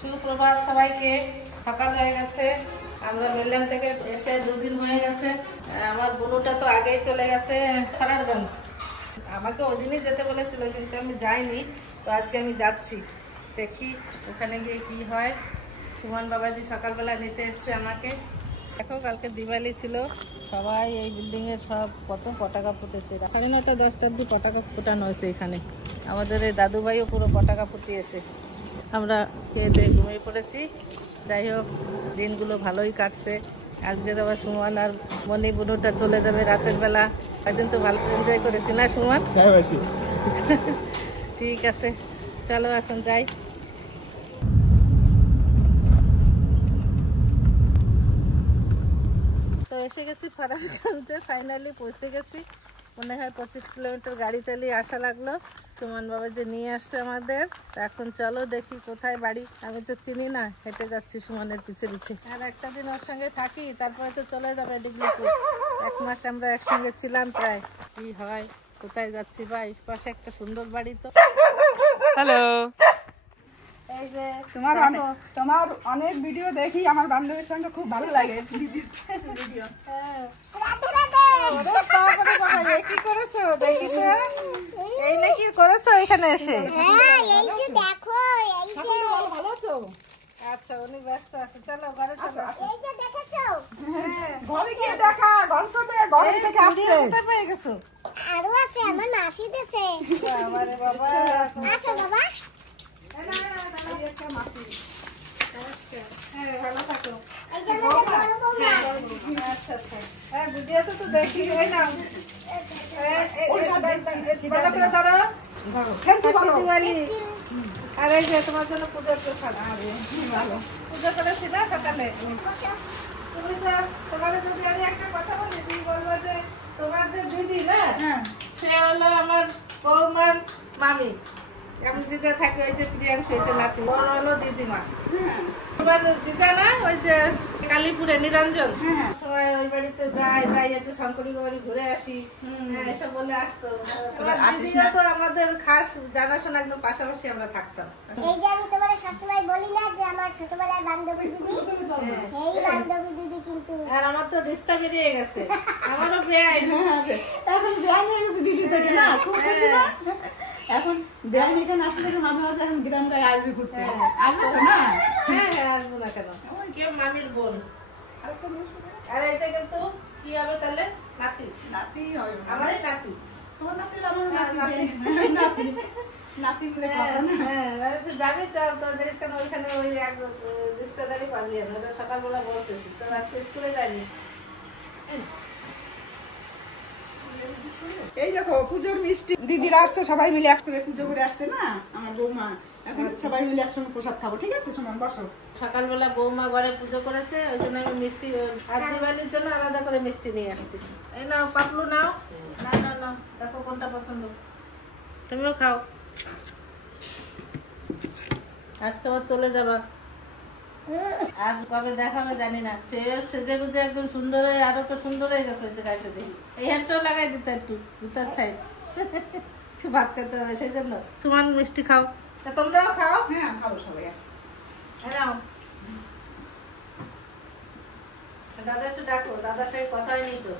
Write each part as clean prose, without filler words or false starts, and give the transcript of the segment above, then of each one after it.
সুপ্রভাত সবাইকে। সকাল হয়ে গেছে, আমরা মেলল্যান্ড থেকে এসে 2 দিন হয়ে গেছে। আমার বোনটা তো আগেই চলে গেছে ফরারগঞ্জ। আমাকে ওই দিনই যেতে বলেছিল, কিন্তু আমি যাইনি। তো আজকে আমি যাচ্ছি, দেখি ওখানে গিয়ে কি হয়। সুমন বাবাজি সকালবেলা নিতে এসছে আমাকে। দেখো, কালকে দিওয়ালি ছিল, সবাই এই বিল্ডিং এর সব কত পটাকা ফুটেছে। 9:30 10টা অব্দি পটাকা ফুটানো হয়েছে এখানে। আমাদের এই দাদু ভাইও পুরো পটাকা ফুটিয়েছে। আমরা খেয়ে দিয়ে ঘুমিয়ে পড়েছি। যাই হোক, দিনগুলো ভালোই কাটছে। আজকে তো আবার সুমন আর মনি বুনুটা চলে যাবে রাতের বেলা। একদিন তো ভালো এনজয় করেছি না সুমন? ঠিক আছে, চলো এখন যাই। তো এসে গেছি ফরারগঞ্জে, ফাইনালি পৌঁছে গেছি। মনে হয় 25 কিলোমিটার গাড়ি চালিয়ে আসা লাগলো। সুমন বাবা যে নিয়ে আসছে আমাদের। এখন চলো দেখি কোথায় বাড়ি। আমি তো চিনি না, হেঁটে যাচ্ছি সুমনের পিছে পিছে। আর একটা দিন ওর সঙ্গে থাকি, তারপরে তো চলে যাবে ডিগ্রিপুর। 1 মাস আমরা একসঙ্গে ছিলাম প্রায়। কি হয়, কোথায় যাচ্ছি ভাই? পাশে একটা সুন্দর বাড়ি তো। হ্যালো, এই যে তোমার অনেক ভিডিও দেখি, আমার বান্ধবীর সঙ্গে খুব ভালো লাগে ভিডিও। কি করেছো দেখি তো? এই নাকি করেছো এখানে এসে? ভালো আছো? আচ্ছা, উনি ব্যস্ত আছে, চলো ঘরে চলো। ঘরে গিয়ে দেখা, ঘরে থেকে আসছে। কোথায় পেয়ে গেছো? আরো আছে, আমার মাসি দেশে। আমারে বাবা, আসো বাবা। হ্যাঁ, ভালো থাকো। এই যে আমাদের বড় বৌমা। আচ্ছা আচ্ছা, হ্যাঁ ভিডিওতে তো দেখি। এই নাও, ভালো করে ধরো। দিওয়ালি। আর এই যে তোমার জন্য পুজোর প্রসাদ। পুজো করেছি না সকালে। তুমি তো, তোমার যদি আমি একটা কথা বলি, তুমি বলবো যে তোমার যে দিদি না, সে হলো আমার বৌমার মামি। আমি দিদা থাকি, ওই যে প্রিয়াংশু, ওই যে নাতি, বড় হলো দিদিমা। তোমার জিজা না, ওই যে কালীপুরে নিরঞ্জন, সবাই ওই বাড়িতে যাই একটু শঙ্করী বাড়ি ঘুরে আসি, এসব বলে আসতো। তোমার দিদিও তো আমাদের খাস জানাশোনা, একদম পাশাপাশি আমরা থাকতাম। এই যে আমি তোমার সবসময় বলি না যে আমার ছোটবেলার বান্ধবী দিদি, সেই বান্ধবী দিদি কিন্তু। আর আমার তো রিস্তা বেরিয়ে গেছে, আমারও বেআইন। এখন বেআইন হয়ে গেছে দিদি থেকে না, খুব খুশি না? এখন বেআইন এখানে আসলে মাঝে মাঝে এখন গ্রামটায় আসবে ঘুরতে। আসবে তো না? হ্যাঁ হ্যাঁ, আসবো না কেন? কেউ মামির বোন। আর এই যে কিন্তু কি হবে তাহলে? নাতি। নাতি হবে, আমারই নাতি। তোমার নাতি আমার নাতি নাতি বলে কথা না। হ্যাঁ, যাবি চল, তোর দেশ কেন ওইখানে ওই এক রিস্তাদারি পাবি। ওটা সকালবেলা বলতেছি, তোর আজকে স্কুলে যায়নি। এই দেখো পুজোর মিষ্টি, দিদিরা আসছে, সবাই মিলে একসাথে পুজো করে আসছে না আমার বৌমা। এখন সবাই মিলে একসঙ্গে প্রসাদ খাবো, ঠিক আছে? সুমন বসো। সকালবেলা বৌমা ঘরে পুজো করেছে, ওই জন্য আমি মিষ্টি, আর দিওয়ালির জন্য আলাদা করে মিষ্টি নিয়ে আসছি। এই নাও পাপলু, নাও। না না না, দেখো কোনটা পছন্দ, তুমিও খাও। আজকে আবার চলে যাবা, আর কবে দেখাবে জানি না। সেজে গুজে একদম সুন্দর হয়ে, আরো তো সুন্দর হয়ে গেছে। গায়ে দেখি এই হ্যান্ডটাও লাগাই দিতে একটু ভিতর সাইড, ভাত খেতে হবে সেই জন্য। তোমার মিষ্টি খাও, তোমরাও খাও। হ্যাঁ খাবো সবাই। নাও, দাদা একটু ডাকো, দাদার সাথে কথা হয়নি তো।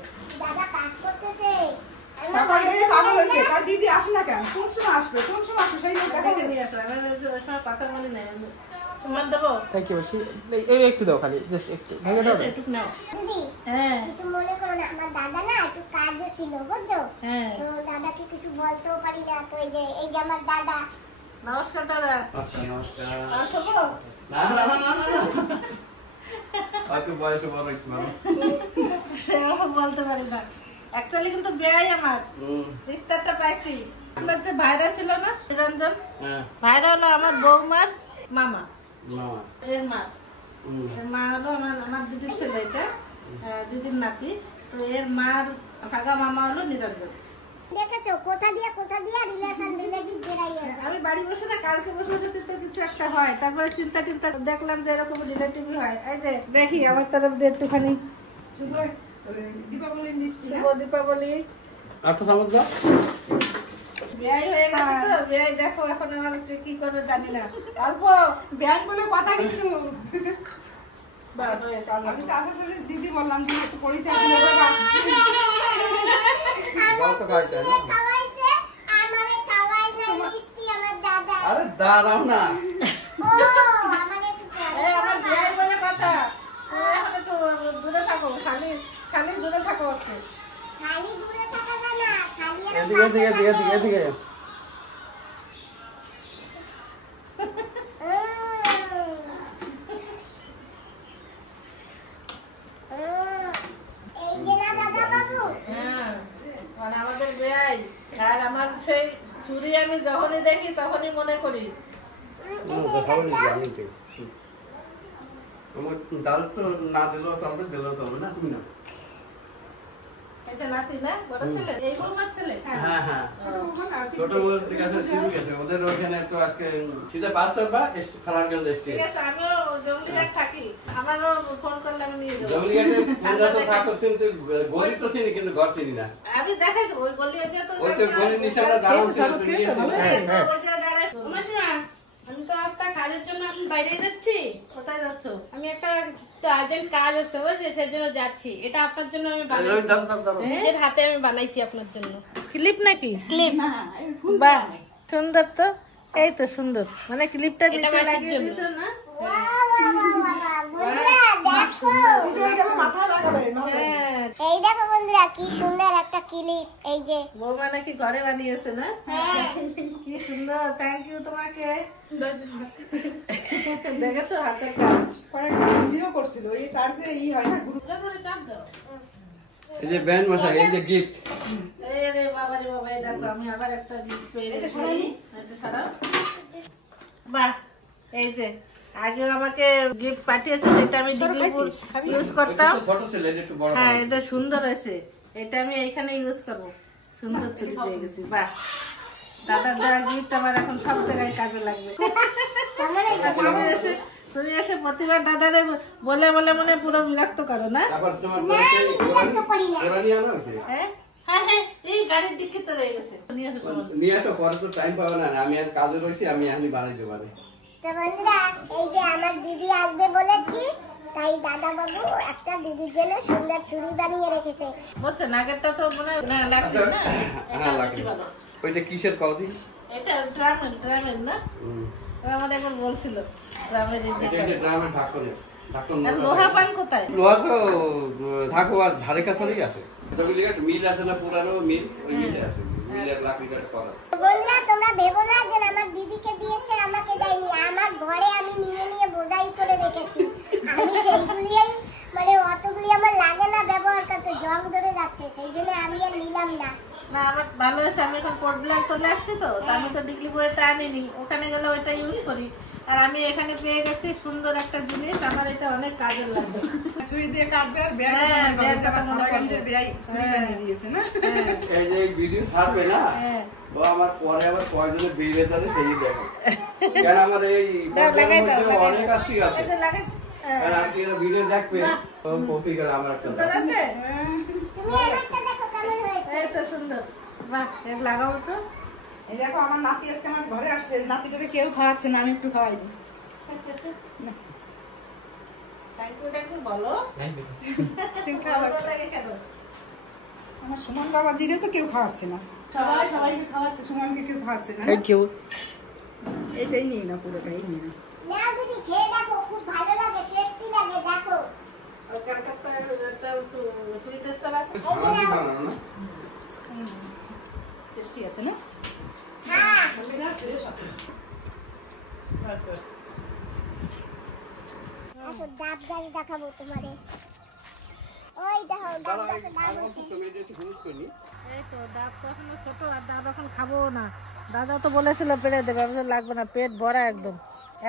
দাদা কাজ করতেছে। সকালে পাগল হয়েছে, তাই দিদি আসে না কেন? কোন সময় আসবে, কোন সময় আসবে সেই দেখে নিয়ে আসো। আমি ওই সময় কথা বলি না। তোমার দেবো? Thank you. একটু দাও, খালি জাস্ট একটু ভেঙে দাও। একটু নাও। দিদি, হ্যাঁ কিছু মনে করো না, আমার দাদা না একটু কাজে ছিল, বুঝছো? হ্যাঁ, তো দাদাকে কিছু বলতেও পারি না। তো এই যে আমার দাদা। নমস্কার দাদা। নমস্কার। আসবো? হয়তো বয়সে বড় একটু মানুষ। সেরকম বলতে পারি না। অ্যাকচুয়ালি কিন্তু বেয়াই আমার রিস্তাটা পাইছি। আপনার যে ভাইরা ছিল না নিরঞ্জন, ভাইরা হলো আমার বৌমার মামা, এর মা। এর মা হলো আমার দিদির ছেলে, এটা দিদির নাতি। তো এর মার সাগা মামা হলো নিরঞ্জন। দেখেছো কোথা দিয়ে রিলেশন রিলেটিভ বেরাই আছে। আমি বাড়ি বসে না, কালকে বসে বসে তো কিছু একটা হয়, তারপরে চিন্তা দেখলাম যে এরকম রিলেটিভই হয়। এই যে দেখি আমার তরফ দিয়ে একটুখানি দীপাবলির মিষ্টি। শুভ দীপাবলি। আচ্ছা, চামচ দাও। বিয়ে হয়ে গেছে তো, বিয়ে দেখো এখন আমার কি করবে জানি না। অল্প ব্যান বলে কথা কিন্তু বাবা আমি তো আসার সময় দিদি বললাম যে একটু পরিচয় দিলে বাবা গল্প কাটতে না খাওয়াইছে আমারে খাওয়াই না মিষ্টি আমার দাদা আরে দাঁড়াও না ও আমারে একটু এই আমার বিয়ে বলে কথা, তুমি এখন একটু দূরে থাকো, খালি খালি দূরে থাকো হচ্ছে। শালি দূরে থাকা যায় না শালি আর এদিকে এদিকে এদিকে এদিকে এদিকে এই যে না দাদা বাবু হ্যাঁ, আর আমাদের বিয়ে, আর আমার সেই চুরি আমি যখনই দেখি তখনই মনে করি। আমার ডাল তো না দিলেও চলবে, দিলেও চলবে না, তুমি না। এটা নাতি না, বড় ছেলে, এই বড়মার ছেলে। হ্যাঁ হ্যাঁ ছোট বউয়ের ঠিক আছে, ঠিক আছে, ওদের ওখানে তো আজকে সিধা বাস চলবা খানারগঞ্জ ঠিক স্টেশন আছে, আমিও জঙ্গলিঘাট থাকি, আমারও ফোন করলে আমি নিয়ে যাবো। জঙ্গলিঘাটে ফোনটা তো থাকো, কিন্তু গলি তো চিনি, কিন্তু ঘর চিনি না। আমি দেখাই দেবো, ওই গলি আছে তো, ওই তো গলির নিচে আমরা যাবো, মাসিমা, আমি তো একটা কাজের জন্য এখন বাইরে যাচ্ছি। কোথায় যাচ্ছ? আমি একটা আর্জেন্ট কাজ আছে বুঝলি, সেই জন্য যাচ্ছি। এটা আপনার জন্য আমি বানাইছি, নিজের হাতে আমি বানাইছি আপনার জন্য। ক্লিপ নাকি? ক্লিপ, না এই ফুল বাহ, সুন্দর তো, এই তো সুন্দর, মানে ক্লিপটা এটা নিচে মাসির লাগিয়ে জন্য। দিছো না? বন্ধুরা দেখো চলে গেলে মাথায় লাগাবে হ্যাঁ, এই দেখো বন্ধুরা কি সুন্দর একটা ক্লিপ এই যে বৌমা নাকি ঘরে বানিয়েছে না? হ্যাঁ কি সুন্দর, থ্যাংক ইউ তোমাকে। দেখেছো হাতের কাজ? কয়েকটা ভিডিও করছিল এই চার্জে হয় না গ্রুপ ধরে ধরে চাপ দাও। এই যে ব্যান্ড মশাই, এই যে গিফট, এই রে বাবা রে বাবা, এই দেখো আমি আবার একটা গিফট পেয়ে গেছি। এটা সরাও। বাহ, এই যে আগেও আমাকে গিফট পাঠিয়েছে, সেটা আমি ডিগ্রি ইউজ করতাম। ছোট ছেলে, এটা একটু বড় হ্যাঁ, হবে। এটা সুন্দর হয়েছে, এটা আমি এইখানে ইউজ করবো। সুন্দর চুরি পেয়ে গেছি, বাহ। দাদার দেওয়া গিফট আমার এখন সব জায়গায় কাজে লাগবে। তুমি এসে প্রতিবার দাদারে বলে বলে মনে পুরো বিরক্ত করো না? তারপর তোমার বলছে কোরআনি আনা হয়েছে। হ্যাঁ হ্যাঁ হ্যাঁ, এই গাড়ির দিকে তো রয়ে গেছে, নিয়ে আসো সমান। নিয়ে আসো, পরে তো টাইম পাবো না, আমি আর কাজে রয়েছি, আমি এখনই বানাইতে পারি। তো বন্ধুরা এই যে আমার দিদি আসবে বলেছি, তাই দাদা বাবু একটা দিদির জন্য সুন্দর ছুরি বানিয়ে রেখেছে। বুঝছো, নাগেরটা তো মনে হয় না লাগছে না, এটা হ্যাঁ বেশি লাগে। ভালো। ওইটা কিসের কদি? এটা ড্রামের না? ও আমার একবার বলছিল ড্রামের এই এটা দিকে। হচ্ছে ড্রামের ঢাকনের ঢাকন। আর লোহা পান কোথায়? লোহা তো ঢাকো আর ধারে কাছারেই আছে। জমিলিঘাট মিল আছে না, পুরানো মিল, ওই মিলে আছে, মিলের লাকড়ি কাঠ করা। তো বন্ধুরা তোমরা ভেবো না যে আমার দিদিকে দিয়েছে আমাকে দেয়নি, আমার ঘরে আমি নিয়ে নিয়ে বোঝাই করে রেখেছি। আমি সেইগুলিই মানে অতগুলি আমার লাগে না ব্যবহার করতে, জং ধরে যাচ্ছে, সেই জন্য আমি আর নিলাম না। না, আমার ভালো হয়েছে, আমি এখন কোর্ট ব্লাড চলে আসছি তো, তা আমি তো ডিগ্রি বইটা আনিনি, ওখানে গেলে ওইটা ইউজ করি। আর আমি এখানে পেয়ে গেছি সুন্দর একটা জিনিস, আমার এটা অনেক কাজের লাগবে। ছুরি দিয়ে কাটবে আর ব্যাগ হ্যাঁ, মনে করবে যে ব্যাগটা আমার মনে খানারগঞ্জে করবে। বেয়াই ছুরি বানিয়ে দিয়েছে না এই যে ভিডিও ছাড়বে না, হ্যাঁ, তো আমার পরে আবার কয়জনে বেরিয়ে যাবে সেই দেখো। কেন আমার এই দাও, লাগাই দাও, মধ্যে লাগাই অনেক দাও। আত্মীয় আছে, এই যে লাগাই, কারণ আপনি এরা ভিডিও দেখবে, তো পৌঁছে গেলে আমার একটা সুন্দর আছে? তুমি আমারটা দেখো কেমন হয়েছে। এই তো সুন্দর, বাহ, এর লাগাও তো। এই দেখো আমার নাতি আজকে আমার ঘরে আসছে, নাতিটাকে কেউ খাওয়াচ্ছে না, আমি একটু খাওয়াই দিই থ্যাংক ইউ বলো। ভালো লাগে কেন? আমার সুমন বাবা জিরে তো কেউ খাওয়াচ্ছে না, সবাইকে খাওয়াচ্ছে, সুমনকে কেউ খাওয়াচ্ছে না। Thank you. এটাই নিই না, পুরোটাই নিই না। নাও দিদি খেয়ে দেখো, খুব ভালো লাগে, টেস্টি লাগে, দেখো। আর কলকাতায় একটা সুইট স্টল আছে। এই যে নাও। বানানো না? টেস্টি আছে না? হ্যাঁ আসো ডাব গাছ দেখাবো তোমারে। ওই দেখো ডাব গাছে ডাব হচ্ছে। তুমি এটা একটু হুলুস করে নি। এই তো ডাব তো এখনো ছোট, আর ডাব এখন খাবো না। দাদা তো বলেছিল পেরে দেবে, আমি তো লাগবে না, পেট ভরা একদম।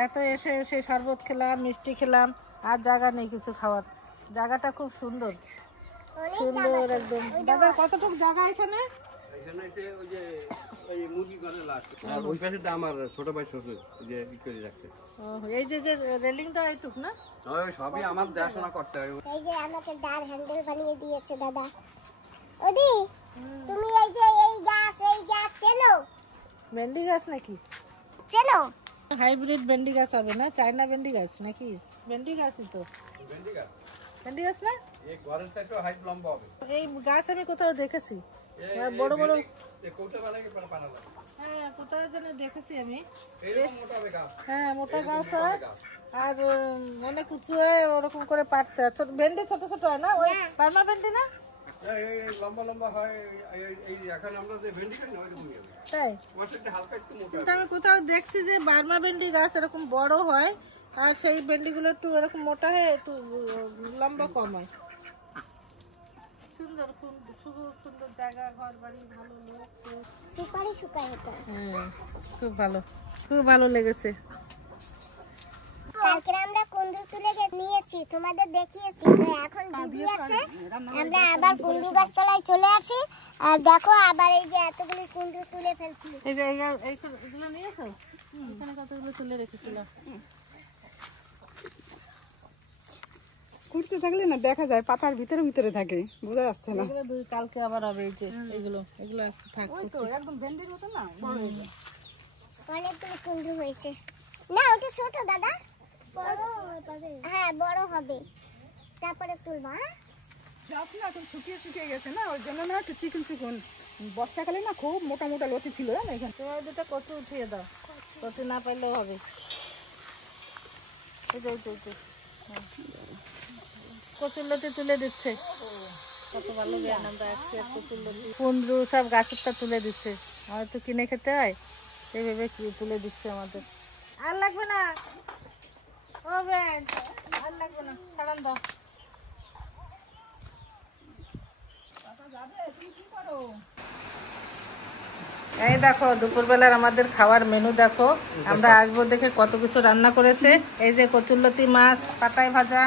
এত এসে এসে শরবত খেলাম, মিষ্টি খেলাম, আর জায়গা নেই কিছু খাওয়ার। জায়গাটা খুব সুন্দর, অনেক ডাব সুন্দর আছে। একদম। ওই দাদা কতটুকু জায়গা এখানে? এখানে এসে ওই যে ওই মুরগি ঘরে লাস্ট, আর ওই পাশেটা আমার ছোট ভাই শ্বশুর যে ই করে রাখছে। ও, এই যে যে রেলিংটা এইটুক না? ওই সবই আমার দেখাশোনা করতে হয়। এই যে আমাকে দাঁড় হ্যান্ডেল বানিয়ে দিয়েছে দাদা। ওদি তুমি এই যে এই গাছ চেনো? ভেন্ডি গাছ নাকি? চেনো? হাইব্রিড ভেন্ডি গাছ হবে না, চায়না ভেন্ডি গাছ নাকি? ভেন্ডি গাছই তো। ভেন্ডি গাছ না? এই ঘরের সাইডে হাইট লম্বা হবে। এই গাছ আমি কোথাও দেখেছি, বড় বড়। এই কোটা বানাই পানা লাগে। হ্যাঁ, কোথাও যেন দেখেছি আমি। এরকম মোটা হবে গাছ। হ্যাঁ, মোটা গাছ হয় আর অনেক উঁচু হয়, ওরকম করে পাটতে হয়। ভেন্ডি ছোট ছোট হয় না, ওই বার্মা ভেন্ডি না? এই লম্বা লম্বা হয়। এই এখন আমরা যে ভেন্ডি খাই না ওইরকমই হবে। তাই? ওর সাথে হালকা একটু মোটা। কিন্তু আমি কোথাও দেখছি যে বার্মা ভেন্ডি গাছ এরকম বড় হয় আর সেই ভেন্ডিগুলো একটু এরকম মোটা হয়ে একটু লম্বা কম হয়। সুন্দর, খুব সুন্দর জায়গা, ঘর বাড়ি, ভালো লোক। সুপারি এটা। হ্যাঁ, খুব ভালো, খুব ভালো লেগেছে। কালকে আমরা কুন্ডু তুলে নিয়েছি, তোমাদের দেখিয়েছি। তো এখন দিদি আছে, আমরা আবার কুন্ডু গাছতলায় চলে আসি। আর দেখো আবার এই যে এতগুলো কুন্ডু তুলে ফেলছি। এই যে এইগুলো নিয়েছো? এখানে কতগুলো তুলে রেখেছিলাম। কুড়তে থাকলে না দেখা যায় পাতার ভিতরে ভিতরে থাকে, বোঝা যাচ্ছে না। এগুলো কালকে আবার হবে। এই যে এগুলো আজকে থাকবে। একদম ভেন্ডির মতো না, অনেকগুলো কুন্ডু হয়েছে। না ওটা ছোট দাদা, হ্যাঁ বড় হবে, তারপরে তুলবা। গাছ না এখন শুকিয়ে শুকিয়ে গেছে না, ওই জন্য না একটু চিকন চিকন। বর্ষাকালে না খুব মোটা মোটা লতি ছিল না এখানে। তোমার দুটো কচু উঠিয়ে দাও, কচু না পাইলেও হবে। কচুর লতি তুলে দিচ্ছে, কত ভালো জ্ঞান। আমরা আজকে কচুর লতি, কুমড়ো সব গাছেরটা তুলে দিচ্ছে। আমার তো কিনে খেতে হয়, এইভাবে তুলে দিচ্ছে আমাদের। আর লাগবে না, হবে আর লাগবে না, সারান দাও। এই দেখো দুপুরবেলার আমাদের খাওয়ার মেনু দেখো। আমরা আসবো দেখে কত কিছু রান্না করেছে। এই যে কচুরলতি মাছ পাতায় ভাজা,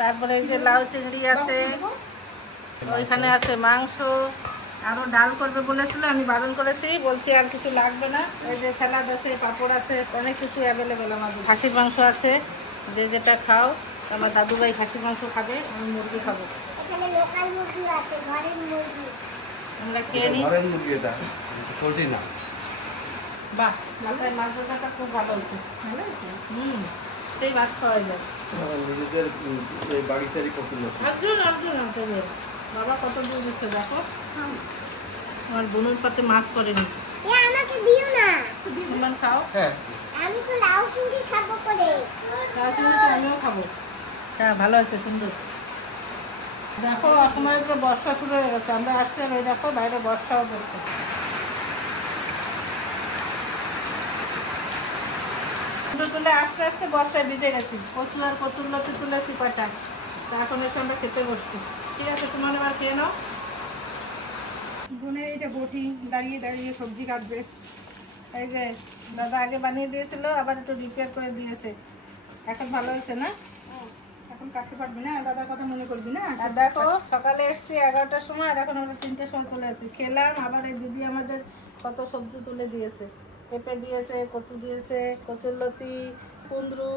তারপরে এই যে লাউ চিংড়ি আছে, ওইখানে আছে মাংস, আরো ডাল করবে বলেছিল, আমি বারণ করেছি, বলছি আর কিছু লাগবে না। এই যে স্যালাড আছে, পাঁপড় আছে, অনেক কিছু অ্যাভেলেবেল আমাদের। খাসির মাংস আছে, যে যেটা খাও। আমার দাদুভাই খাসির মাংস খাবে, আমি মুরগি খাবো। এখানে লোকাল মুরগি আছে, ঘরের মুরগি। আমরা খেয়ে নিই। ঘরের মুরগি এটা, চলছি না। বাহ, মাথায় মাছ ভাজাটা খুব ভালো হয়েছে। সেই ভাত খাওয়া যায়। নিজেদের এই বাড়িতেই করছিল। একজন বাবা কত দূর দিচ্ছে দেখো। আমার বোনের পাতে মাছ করেনি। আমাকে দিও না, তোমরা খাও। হ্যাঁ, আমি তো লাউ চিংড়ি খাবো করে। আমিও খাবো। হ্যাঁ, ভালো আছে, সুন্দর। দেখো এখন একবার বর্ষা শুরু হয়ে গেছে। আমরা আসছি আর এই দেখো বাইরে বর্ষাও পড়ছে। তুলে আস্তে আস্তে বর্ষায় ভিজে গেছি। কচু আর কচুর লতি তুলেছি কয়টা, তা এখন এসে আমরা খেতে বসছি। ঠিক আছে, তোমার এবার খেয়ে নাও। বোনের এটা বটি, দাঁড়িয়ে দাঁড়িয়ে সবজি কাটবে। এই যে দাদা আগে বানিয়ে দিয়েছিল, আবার একটু রিপেয়ার করে দিয়েছে। এখন ভালো হয়েছে না? এখন কাটতে পারবি না, দাদার কথা মনে করবি না। আর দেখো সকালে এসছি 11টার সময়, আর এখন আমরা 3টের সময় চলে আসছি। খেলাম, আবার এই দিদি আমাদের কত সবজি তুলে দিয়েছে। পেঁপে দিয়েছে, কচু দিয়েছে, কচুরলতি, কুমড়ো,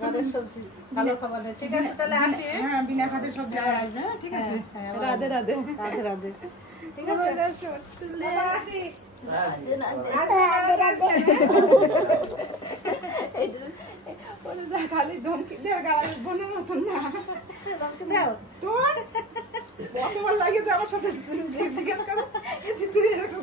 ঘরের সবজি। ভালো খাবার। ঠিক আছে, তাহলে আসি। হ্যাঁ, বিনা খাতে সবজি খাওয়া যায়। ঠিক আছে, রাধে রাধে রাধে রাধে। ঠিক আছে, আসি। খালি ধমকি দেওয়া বোনের মতন না। ধমকি দাও। তোর কতবার লাগে যে আমার সাথে জিজ্ঞেস করো তুই এরকম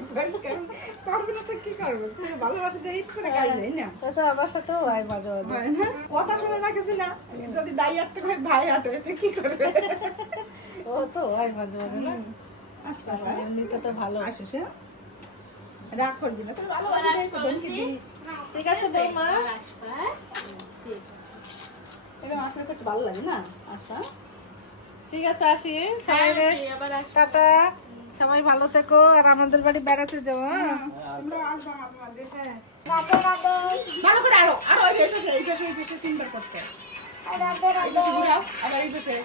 পারবি না তো কি করবো? ভালোবাসা দিয়ে হিট করে গাই যায় না। তা তো আমার সাথেও হয় মাঝে মাঝে। হয় না? কথা শুনে না কিছু না, যদি দাই আটটা হয় ভাই আটে, তো কি করবে? ও তো হয় মাঝে মাঝে না। আসবা এমনিতে তো ভালো। আসিস, রাগ করবি না, তোর ভালোবাসা দিয়ে তো ধমকি দিই। ঠিক আছে বৌমা, এরকম আসলে তো একটু ভালো লাগে না? আসবা। ঠিক আছে, আসি। সবাই রে টাটা, সবাই ভালো থেকো। আর আমাদের বাড়ি বেড়াতে যাও। হ্যাঁ, তোমরা আসবা মাঝে মাঝে। হ্যাঁ, রাধে রাধে, ভালো করে আরো আরো এই পেশে তিনবার করতে। রাধে রাধে। আবার এই পেশে,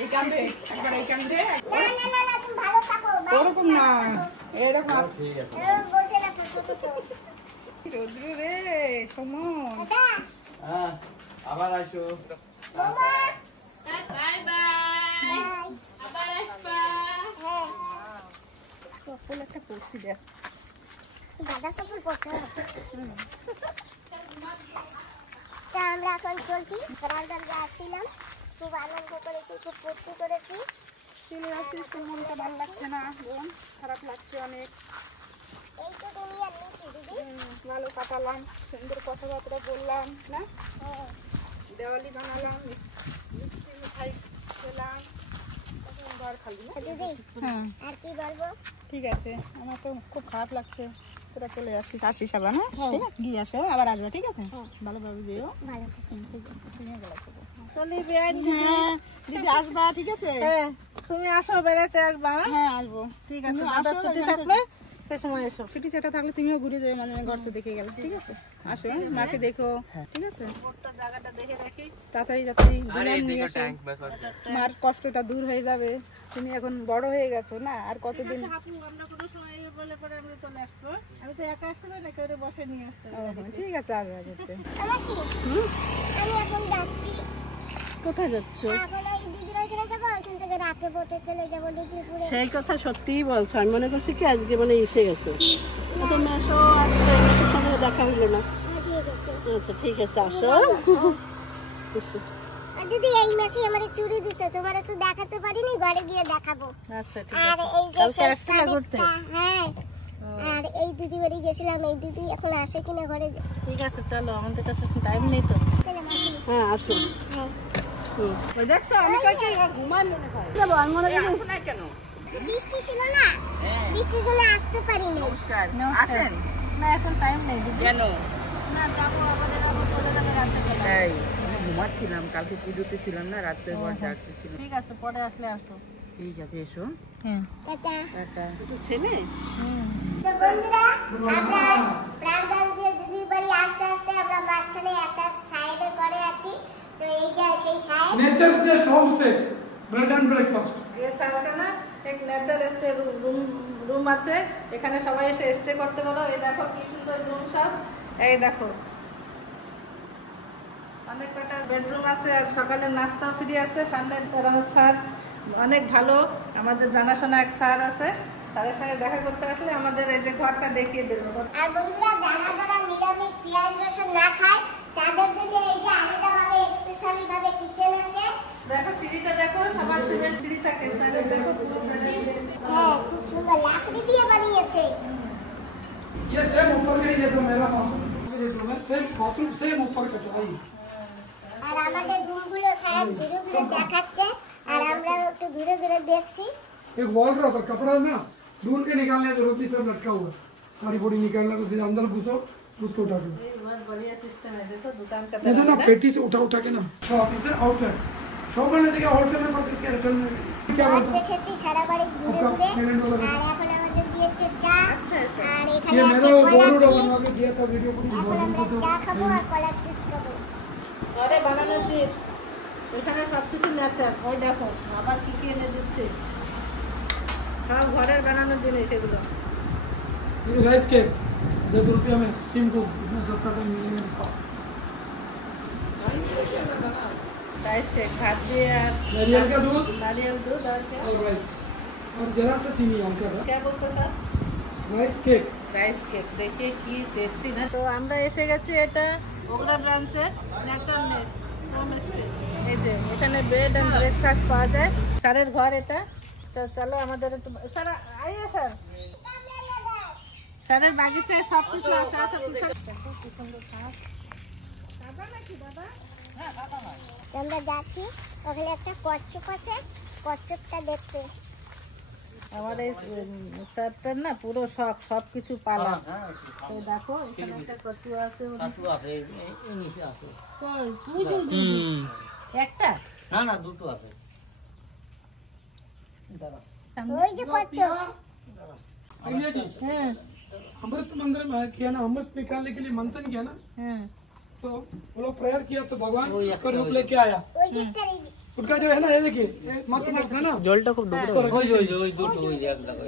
এই কান্দে, একবার এই কান্দে। না, তুমি ভালো থাকো। ওরকম না, এরকম ঠিক আছে। এরকম বলছে না, থাকো তো। রোদ্রু রে সমন। দাদা, হ্যাঁ, আবার আসো। মামা, বাই বাই, আবার আসবা। হ্যাঁ। সকল একটা পড়ছি দেখ। দাদা সফল করছে তা আমরা এখন চলছি রাজগঞ্জে আসছিলাম, খুব আনন্দ করেছি, খুব ফুর্তি করেছি। চলে আসছিস তো মনটা ভালো লাগছে না বোন, খারাপ লাগছে অনেক। এই তো তুমি আর নিচ্ছি দিদি। ভালো কাটালাম, সুন্দর কথাবার্তা বললাম না, দেওয়ালি বানালাম, মিষ্টি মিঠাই খেলাম, তখন ঘর খালি না। দিদি হ্যাঁ আর কি বলবো? ঠিক আছে, আমার তো খুব খারাপ লাগছে, তোরা চলে আসছিস, আসিস আবার না, হ্যাঁ। ঠিক আছে গিয়ে আসো আবার আসবে, ঠিক আছে হ্যাঁ। ভালোভাবে যেও। ভালো ঠিক আছে, তুমিও ভালো থাকো। চলি বেআইন হ্যাঁ দিদি আসবা, ঠিক আছে? হ্যাঁ তুমি আসো, বেড়াতে আসবা। হ্যাঁ আসবো, ঠিক আছে, তুমিও দাদা আসো, ছুটি এখানে থাকলে সে সময় এসো। ছুটি ছাটা থাকলে তুমিও ঘুরে যাবে মাঝে মাঝে, ঘর তো দেখে গেলে, ঠিক আছে? আসো, মাকে দেখো, ঠিক আছে? মোটটা জায়গাটা দেখে রাখি। তাড়াতাড়ি তাড়াতাড়ি ঘুরে নিয়ে এসো, মার কষ্টটা দূর হয়ে যাবে। তুমি এখন বড় হয়ে গেছো না, আর কতদিন। আপু আমরা কোনো সময় বলে পরে আমরা চলে আসবো, আমি তো একা আসতে পারি না, কেউ বসে নিয়ে আসতে ও, ঠিক আছে আসবে ঘুরতে। মাসি আমি এখন যাচ্ছি। কোথায় যাচ্ছ? এখন ওই দিদির ওইখানে যাবো, ওইখান থেকে রাতে বোটে চলে যাবো ডিগ্রিপুরে। সেই কথা সত্যিই বলছো, আমি মনে করছি কি আজকে মানে এসে গেছে। তো মেশো আজকে মেশোর সঙ্গে দেখা হলো না। ঠিক আছে। আচ্ছা ঠিক আছে, আসো। আর দিদি এই মাসে আমার চুড়ি দিছে, তোমার তো দেখাতে পারিনি, ঘরে গিয়ে দেখাবো। আচ্ছা ঠিক আর আছে। এই যে কালকে আসছিলে ঘুরতে? হ্যাঁ, আর এই দিদি বাড়ি গেছিলাম, এই দিদি এখন আসে কিনা ঘরে ঠিক আছে চলো, আমাদের কাছে টাইম নেই তো। গেলে মাসি। হ্যাঁ আসো। হ্যাঁ ওই দেখছো আমি কাকে ঘুমান মনে হয়। যাবো আমি মনে করি বৃষ্টি ছিল না, বৃষ্টির জন্য আসতে পারিনি। আসেন না এখন টাইম নেই দিদি। কেন? না যাবো, আমাদের আবার চলে যাবে রাতে বেলা। এই আমি ঘুমাচ্ছিলাম, কালকে পুজোতে ছিলাম না, রাত্রে ঘর জাগতে ছিল। ঠিক আছে পরে আসলে আসো। ঠিক আছে এসো। হ্যাঁ টাটা। টাটা। ছেলে তো বন্ধুরা, আমরা প্রাণগঞ্জ দিয়ে দিদির বাড়ি আসতে আসতে আমরা মাঝখানে একটা সাহেবের ঘরে আছি। তো এই যে সেই সাহেব, nature's taste home stay bread and breakfast ये साल का ना एक नेचर स्टे রুম আছে, এখানে সবাই এসে স্টে করতে পারো। এই দেখো কি সুন্দর রুম সব, এই দেখো অনেক কটা বেডরুম আছে, আর সকালে নাস্তা ফ্রি আছে। সামনে রাহুল স্যার অনেক ভালো, আমাদের জানাশোনা এক স্যার আছে, স্যারের সঙ্গে দেখা করতে আসলে আমাদের এই যে ঘরটা দেখিয়ে দেবো। আর বন্ধুরা যারা নিরামিষ পেঁয়াজ রসুন না খায় তাদের জন্য এই যে আলাদাভাবে স্পেশালি ভাবে কিচেন আছে। দেখো সিঁড়িটা দেখো, সবার সিমেন্ট সিঁড়ি থাকে, স্যারের দেখো পুরো হ্যাঁ খুব সুন্দর লাকড়ি দিয়ে বানিয়েছে। ये सेम ऊपर का ही जैसा मेरा बाथरूम है, सेम बाथरूम सेम ऊपर का चाहिए। আর আমাদের রুমগুলো সাহেব ঘুরে ঘুরে দেখাচ্ছে, আর আমরা একটু ঘুরে ঘুরে দেখছি। एक वॉल रहा था कपड़ा ना ढूंढ के निकालने की जरूरत नहीं, सब लटका हुआ है। सारी बॉडी निकालना तो सीधा अंदर घुसो, उसको उठा दो। बहुत बढ़िया सिस्टम है, देखो दुकान का ये तो ना पेटी से उठा के ना शॉप से आउटलेट शॉप करने से क्या होलसेल में परचेज किया रिटेल में क्या ঘর बोलता দেখেছি সারা বাড়ি ঘুরে ঘুরে। আর এখন আমাদের দিয়েছে চা, আর এখানে ये আছে मेरा কলার बोर्ड চিপস। बनवा के दिया था वीडियो को এখন আমরা চা খাবো আর কলার চিপস খাবো। ঘরে বানানো চিপস, এখানে সবকিছু ন্যাচার। ওই দেখো আবার কি কি এনে দিচ্ছে, সব ঘরের বানানো জিনিস এগুলো। ये राइस केक 10 रुपया में स्टीम को इतना सस्ता कोई मिलेगा नहीं। खाओ राइस केक भात দিয়ে আর नारियल का दूध नारियल दूध और क्या और राइस और जरा सा चीनी हल्का सा क्या बोलते sir? Rice cake. Rice cake দেখে কি টেস্টি না। তো আমরা এসে গেছি এটা ওগরা ব্রাঞ্চের নেচার নেস্ট হোম স্টে। এই যে এখানে বেড এন্ড ব্রেকফাস্ট পাওয়া যায়। স্যারের ঘর এটা। তো চলো আমাদের একটু স্যার আইয়ে স্যার, স্যারের বাগিচায় সব কিছু আছে। আছে কি সুন্দর ঘাস। দাদা নাকি দাদা? হ্যাঁ দাদা না। আমরা যাচ্ছি, ওখানে একটা কচ্ছপ আছে, কচ্ছপটা দেখতে। আমার এই স্যারটার না পুরো শখ, সব কিছু পালা। তো দেখো এখানে একটা কচু আছে, কই তুই যে একটা না দুটো আছে। ওই যে কচ্ছপ। आइए जी, হ্যাঁ अमृत मंदिर में किया ना, अमृत निकालने के लिए मंथन किया ना, হ্যাঁ तो वो लोग प्रेयर किया तो भगवान का रूप लेके आया। ওই যে তার এই যে उनका जो है ना, ये देखिए ये मत था ना, জলটা খুব ডুবে उसको रख दीजिए। ওই দুটো ওই দেখো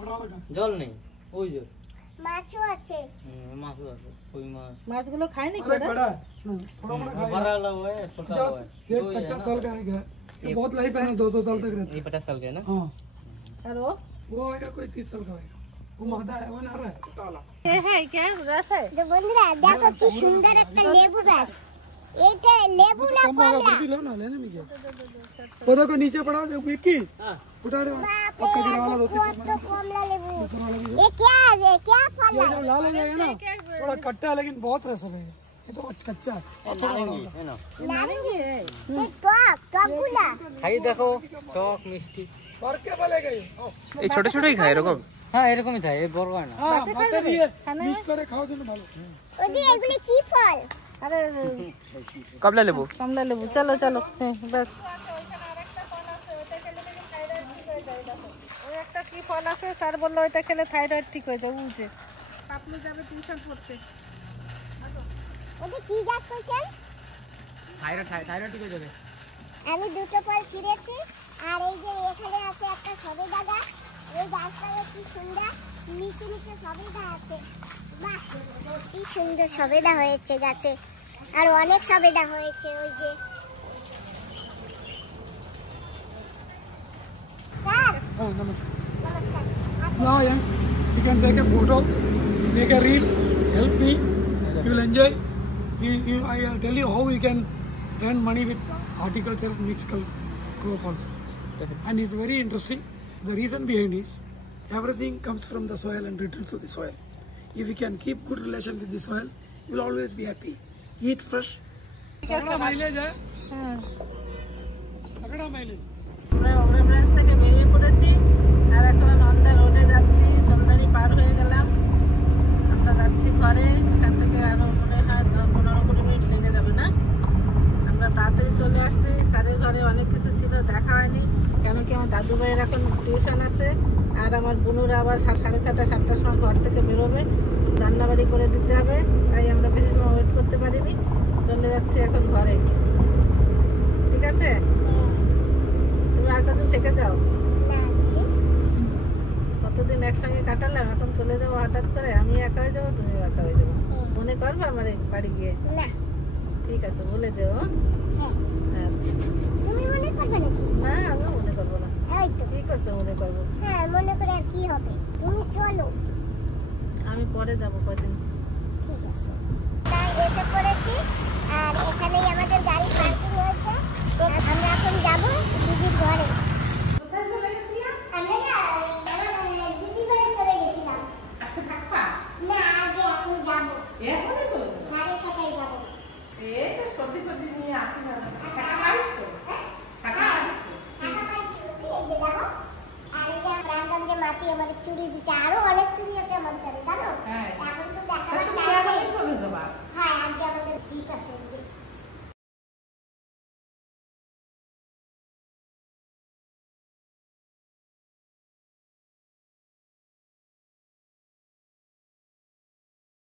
उठा लगा। জল নেই, ওই যে মাছও আছে। মাছ আছে, ওই মাছ মাছগুলো খায় নাকি अरे ওরা? बड़ा है, थोड़ा बड़ा खाएगा। बड़ा वाला हुआ है, छोटा हुआ है। ये 50 साल का है, ये बहुत लाइफ है ना, 200 साल तक रहता ये 50 साल का है ना। है। हाँ আর वो आएगा कोई 30 साल का आएगा। घुमाता है वो ना रहा है टाला হ্যাঁ क्या रस है তো বন্ধুরা দেখো কি সুন্দর একটা লেবু গাছ। এটা লেবু না কমলা। लो ना लेने में क्या वो देखो नीचे पड़ा देखो विक्की उठा रे पक्का गिरा वाला दो কত কমলা লেবু। ये क्या है? क्या फल ये है? जब लाल हो जाएगा ना थोड़ा कट्टा है लेकिन बहुत रस है ये तो कच्चा है और थोड़ा बड़ा होगा नारंगी है। ये टॉप गुला। খাই দেখো টক মিষ্টি और क्या बोलेगा ये এই ছোট ছোটই খায় এরকম হ্যাঁ এরকমই খায় এই বড় হয় না हाँ माता भी है मिक्स करे खाओ तो ভালো ওদি এগুলি কি ফল? আরে কমলা লেবু কমলা লেবু চলো চলো বাস ওই একটা কি ফল আছে স্যার বললো ওইটা খেলে থাইরয়েড ঠিক হয়ে যাবে বুঝে আপনি যাবে টিউশন পড়তে ওদি কি গাছ কইছেন? থাইরয়েড ঠিক হয়ে যাবে আমি দুটো ফল ছিঁড়েছি আর এই যে এখানে আছে একটা সবেদা গাছ। এই গাছটা কি সুন্দর নিচে নিচে সবেদা আছে। বাহ কি সুন্দর সবেদা হয়েছে গাছে আর অনেক সবেদা হয়েছে ওই যে স্যার हाँ नमस्कार নমস্কার। now young you can take a photo make a reel help me you will enjoy I will tell you how you can earn money with horticulture and mixed crop also and it's very interesting the reason behind is everything comes from the soil and returns to the soil if you can keep good relation with the soil you will always be happy eat fresh तगड़ा mileage है तगड़ा mileage আমরা over branch থেকে বেরিয়ে পড়েছি আর এখন অন্দর রোডে যাচ্ছি সন্ধ্যারি পার হয়ে গেলাম আমরা যাচ্ছি ঘরে এখান থেকে আরো মনে হয় 15-20 মিনিট লেগে যাবে না আমরা তাড়াতাড়ি চলে আসছি স্যারের ঘরে অনেক কিছু ছিল দেখা হয়নি কেন কি আমার দাদু ভাইয়ের এখন টিউশন আছে আর আমার বোনুরা আবার 6:30-7টার সময় ঘর থেকে বেরোবে রান্নাবাড়ি করে দিতে হবে তাই আমরা বেশি সময় ওয়েট করতে পারিনি চলে যাচ্ছি এখন ঘরে ঠিক আছে তুমি আর কতদিন থেকে যাও কতদিন একসঙ্গে কাটালাম এখন চলে যাবো হঠাৎ করে আমি একা হয়ে যাবো তুমি একা হয়ে যাবো মনে করবে আমার বাড়ি গিয়ে না ঠিক আছে বলে যেও হ্যাঁ আচ্ছা তুমি মনে করবে নাকি? না আমি মনে করবো না এই তো কি করতে মনে করবো হ্যাঁ মনে করে আর কি হবে তুমি চলো আমি পরে যাবো কদিন ঠিক আছে তাই এসে পড়েছি আর এখানেই